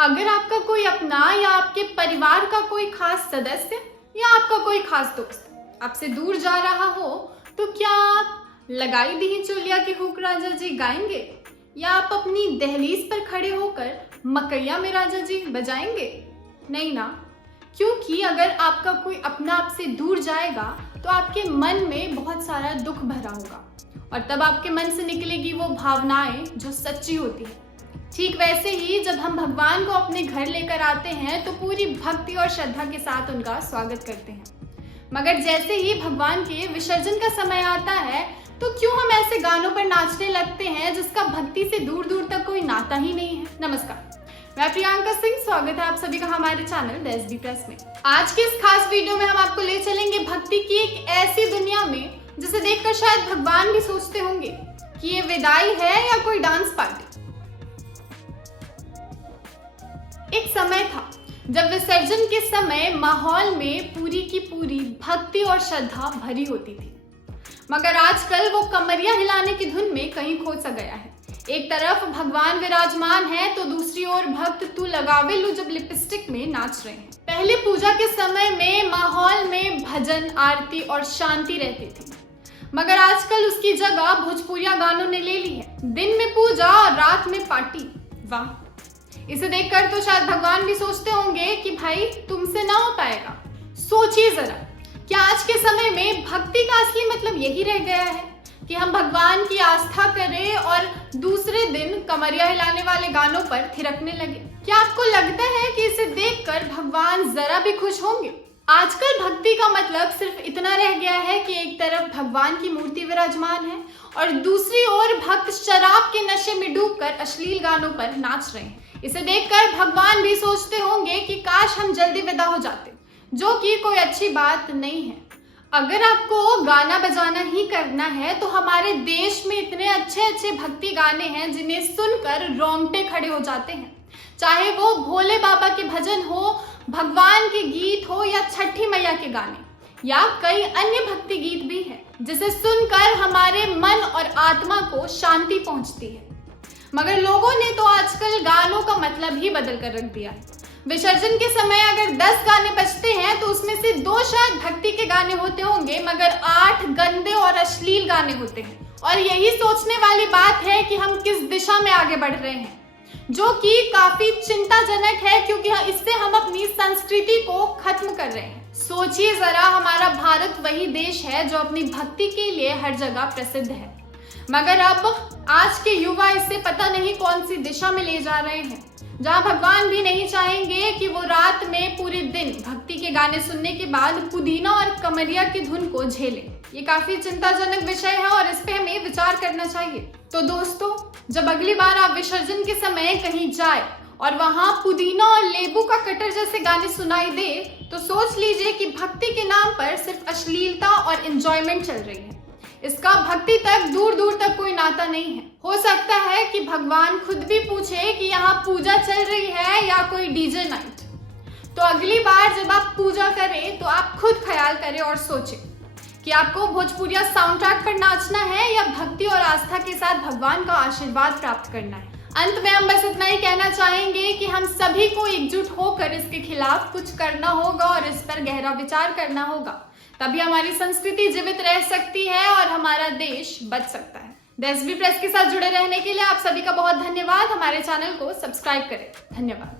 अगर आपका कोई अपना या आपके परिवार का कोई खास सदस्य या आपका कोई खास दोस्त आपसे दूर जा रहा हो तो क्या आप लगाई दी चोलिया के हुक राजा जी गाएंगे या आप अपनी दहलीज पर खड़े होकर मकैया में राजा जी बजाएंगे? नहीं ना, क्योंकि अगर आपका कोई अपना आपसे दूर जाएगा तो आपके मन में बहुत सारा दुख भरा होगा और तब आपके मन से निकलेगी वो भावनाएं जो सच्ची होती है। ठीक वैसे ही जब हम भगवान को अपने घर लेकर आते हैं तो पूरी भक्ति और श्रद्धा के साथ उनका स्वागत करते हैं, मगर जैसे ही भगवान के विसर्जन का समय आता है तो क्यों हम ऐसे गानों पर नाचने लगते हैं जिसका भक्ति से दूर दूर तक कोई नाता ही नहीं है। नमस्कार, मैं प्रियंका सिंह, स्वागत है आप सभी का हमारे चैनल द प्रेस में। आज के इस खास वीडियो में हम आपको ले चलेंगे भक्ति की एक ऐसी दुनिया में जिसे देखकर शायद भगवान भी सोचते होंगे कि ये विदाई है या कोई डांस पार्टी। एक समय था जब विसर्जन के समय माहौल में पूरी की पूरी भक्ति और श्रद्धा भरी होती थी, मगर आजकल वो कमरिया हिलाने की धुन में कहीं खो सा गया है। एक तरफ भगवान विराजमान है तो दूसरी ओर भक्त तू लगावे लू जब लिपस्टिक में नाच रहे हैं। पहले पूजा के समय में माहौल में भजन, आरती और शांति रहती थी, मगर आजकल उसकी जगह भोजपुरिया गानों ने ले ली है। दिन में पूजा और रात में पार्टी। वाह, इसे देखकर तो शायद भगवान भी सोचते होंगे कि भाई तुमसे ना हो पाएगा। सोचिए जरा, क्या आज के समय में भक्ति का असली मतलब यही रह गया है कि हम भगवान की आस्था करें और दूसरे दिन कमरिया हिलाने वाले गानों पर थिरकने लगे? क्या आपको लगता है कि इसे देखकर भगवान जरा भी खुश होंगे? आजकल भक्ति का मतलब सिर्फ इतना रह गया है कि एक तरफ भगवान की मूर्ति विराजमान है और दूसरी ओर भक्त शराब के नशे में डूबकर अश्लील गानों पर नाच रहे हैं। इसे देखकर भगवान भी सोचते होंगे कि काश हम जल्दी विदा हो जाते, जो कि कोई अच्छी बात नहीं है। अगर आपको गाना बजाना ही करना है तो हमारे देश में इतने अच्छे अच्छे भक्ति गाने हैं जिन्हें सुनकर रोंगटे खड़े हो जाते हैं। चाहे वो भोले बाबा के भजन हो, भगवान के गीत हो या छठी मैया के गाने या कई अन्य भक्ति गीत भी हैं जिसे सुनकर हमारे मन और आत्मा को शांति पहुंचती है। मगर लोगों ने तो आजकल गानों का मतलब ही बदल कर रख दिया है। विसर्जन के समय अगर 10 गाने बजते हैं तो उसमें से 2 शायद भक्ति के गाने होते होंगे, मगर 8 गंदे और अश्लील गाने होते हैं। और यही सोचने वाली बात है कि हम किस दिशा में आगे बढ़ रहे हैं, जो कि काफी चिंताजनक है, क्योंकि इससे हम अपनी संस्कृति को खत्म कर रहे हैं। सोचिए जरा, हमारा भारत वही देश है जो अपनी भक्ति के लिए हर जगह प्रसिद्ध है, मगर अब आज के युवा इससे पता नहीं कौन सी दिशा में ले जा रहे हैं, जहां भगवान भी नहीं चाहेंगे कि वो रात में पूरे दिन भक्ति के गाने सुनने के बाद पुदीना और कमरिया की धुन को झेले। ये काफी चिंताजनक विषय है और इस पे हमें विचार करना चाहिए। तो दोस्तों, जब अगली बार आप विसर्जन के समय कहीं जाए और वहां पुदीना और लेबू का कटर जैसे गाने सुनाई दे तो सोच लीजिए कि भक्ति के नाम पर सिर्फ अश्लीलता और एंजॉयमेंट चल रही है। इसका भक्ति तक दूर दूर तक कोई नाता नहीं है। हो सकता है कि भगवान खुद भी पूछे कि यहाँ पूजा चल रही है या कोई डीजे नाइट। तो अगली बार जब आप पूजा करें तो आप खुद ख्याल करें और सोचें कि आपको भोजपुरिया साउंड ट्रैक पर नाचना है या भक्ति और आस्था के साथ भगवान का आशीर्वाद प्राप्त करना है। अंत में हम बस इतना ही कहना चाहेंगे कि हम सभी को एकजुट होकर इसके खिलाफ कुछ करना होगा और इस पर गहरा विचार करना होगा, तभी हमारी संस्कृति जीवित रह सकती है और हमारा देश बच सकता है। द प्रेस के साथ जुड़े रहने के लिए आप सभी का बहुत धन्यवाद। हमारे चैनल को सब्सक्राइब करें। धन्यवाद।